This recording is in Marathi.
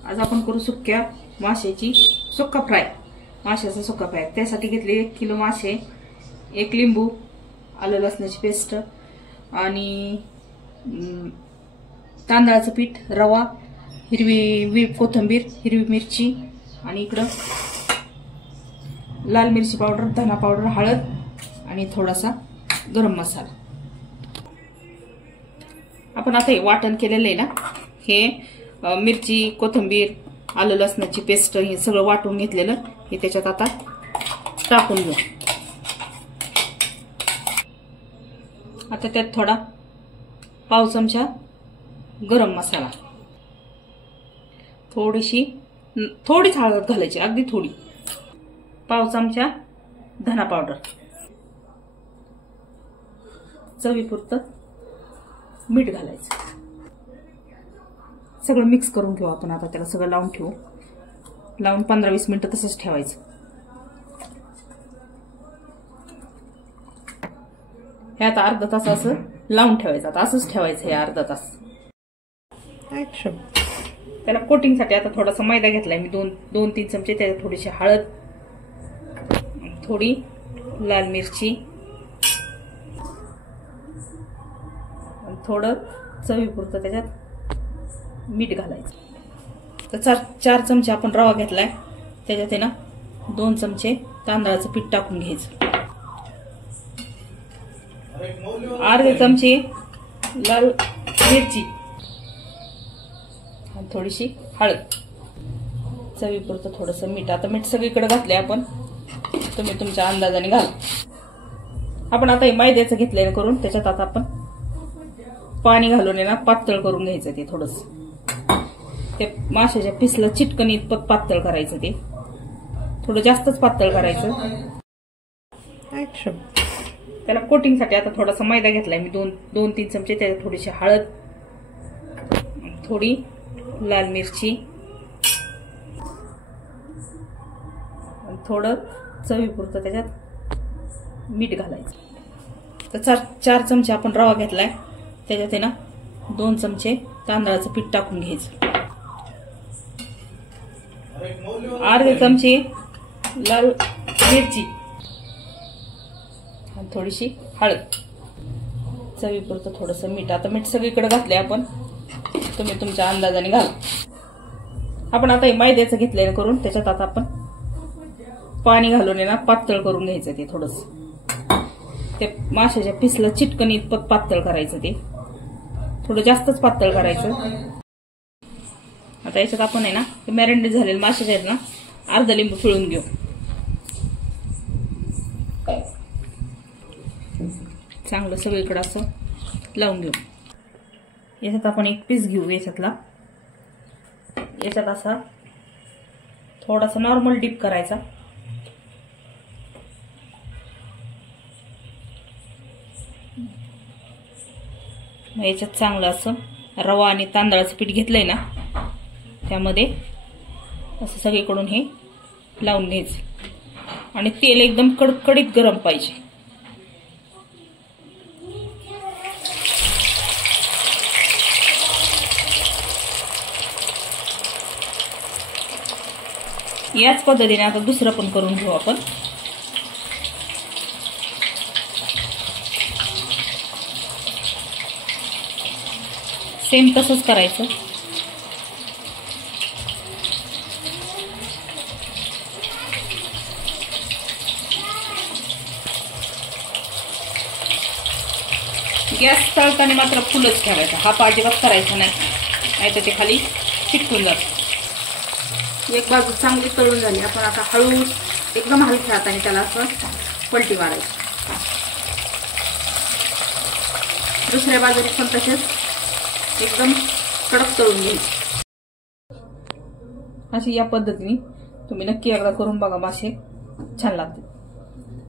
आज आपण करू सुक्या माशाची सुक्का फ्राय, माशाचा सुक्का फ्राय। त्यासाठी घेतले 1 किलो मासे, 1 लिंबू, आलं लसणाची पेस्ट आणि तांदळाचं पीठ, रवा, हिरवी कोथिंबीर, हिरवी मिरची आणि इकडं लाल मिरची पावडर, धना पावडर, हळद आणि थोडासा गरम मसाला। आपण आता हे वाटण केलेलं आहे ना, हे मिरची, कोथिंबीर, आलं लसणाची पेस्ट हे सगळं वाटून घेतलेलं हे त्याच्यात आता टाकून घेऊ। आता त्यात थोडा पाव चमचा गरम मसाला, थोडीच हळद घालायची, अगदी थोडी, पाव चमचा धना पावडर, चवीपुरतं मीठ घालायचं। सगळं मिक्स करून घेऊ आपण। आता त्याला सगळं लावून ठेवू, लावून 15-20 मिनिटं तसंच ठेवायचं। हे आता अर्धा तास असं लावून ठेवायचं, आता असंच ठेवायचं हे अर्धा तास। त्याला कोटिंगसाठी आता थोडासा मैदा घेतलाय मी, 2-3 चमचे, त्याच्यात थोडीशी हळद, थोडी लाल मिरची, थोडं चवीपुरतं त्याच्यात मीठ घालायचं। तर 4 चमचे आपण रवा घेतलाय, त्याच्यात आहे ना 2 चमचे तांदळाचं पीठ टाकून घ्यायचं, अर्धे चमचे लाल मिरची, थोडीशी हळद, चवीपुरतं थोडंसं मीठ। आता मीठ सगळीकडे घातलंय आपण, तुम्ही तुमच्या अंदाजाने घाला। आपण आता हे मैद्याचं घेतलेलं करून त्याच्यात आता आपण पाणी घालून ना पातळ करून घ्यायचं। ते थोडंसं ते माशाच्या पिसला चिटकन इतपत पातळ करायचं, ते थोडं जास्तच पातळ करायचं। त्याला कोटिंगसाठी आता थोडासा मैदा घेतलाय मी, 2-3 चमचे, त्याच्यात थोडीशी हळद, थोडी लाल मिरची, थोडं चवीपुरतं त्याच्यात मीठ घालायचं। तर 4 चमचे आपण रवा घेतलाय, त्याच्यात आहे ना 2 चमचे तांदळाचं पीठ टाकून घ्यायचं, अर्धे चमचे लाल मिरची, थोडीशी हळद, चवीपुरतं थोडंसं मीठ। आता मीठ सगळीकडे घातलंय आपण, तुम्ही तुमच्या अंदाजाने घाला। आपण आता हे मैद्याचं घेतलेलं करून त्याच्यात आता आपण पाणी घालून ना पातळ करून घ्यायचं। ते थोडंसं ते माशाच्या पिसला चिटकन इतपत पातळ करायचं, ते थोडं जास्तच पातळ करायचं। आता याच्यात आपण आहे ना मॅरिनेट झालेले माशाचे आहेत ना, अर्धा लिंबू पिळून घेऊ, चांगलं सगळीकडे असं लावून घेऊ। याच्यात आपण एक पीस घेऊ याच्यातला, याच्यात असा थोडासा नॉर्मल डीप करायचा, याच्यात चांगलं असं रवा आणि तांदळाचं पीठ घेतलंय ना, त्यामध्ये असं सगळीकडून हे लावून घ्यायचं आणि तेल एकदम कडकडीत गरम पाहिजे। याच पद्धतीने आता दुसरं पण करून घेऊ आपण। सेम तसंच करायचं। गॅस तळताना मात्र फुलच ठेवायचा, हा अजिबात करायचा नाही, नाहीतर ते खाली चिकटून जातं। एक बाजू चांगली तळून झाली, आपण आता हळू एकदम हलक्या हाताने त्याला असं पलटी मारायची, दुसऱ्या बाजूने पण तसेच एकदम कडक तळून घ्यायची। अशी या पद्धतीने तुम्ही नक्की एकदा करून बघा, मासे छान लागतात।